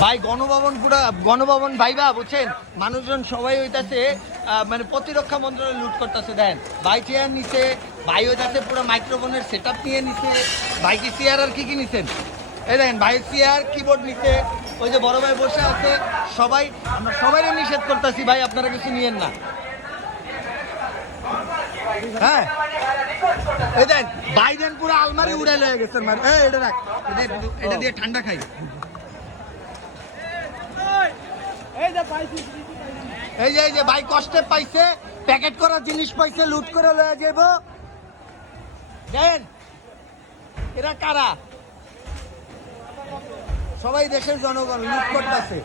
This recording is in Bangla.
ভাই গণভবন পুরা গণভবন ভাইবা বুঝছেন, মানুষজন সবাই হইতাছে মানে প্রতিরক্ষা মন্ত্রণালয় লুট করতেছে। দেন ভাই চেয়ার নিছে, ভাই হইতাছে পুরো মাইক্রোফোনের সেট আপ নিয়ে নিছে। ভাই কি চেয়ার আর কি নিছেন? এই দেখেন ভাই চেয়ার কিবোর্ড নিছে, ওই যে বড় ভাই বসে আছে। সবাই আমরা সবাই নিষেধ করতেছি ভাই আপনারা কিছু নিয়েন না। হ্যাঁ এই দেন বাইডেন পুরো আলমারি উড়াই লয়ে গেছে। এটা রাখ, এটা দিয়ে ঠান্ডা খাই। এই যে ভাই কষ্টে পাইছে, প্যাকেট করা জিনিস পাইছে, লুট করে লয়ে যাব। দেন এরা কারা? সবাই দেশের জনগণ লুট করতেছে।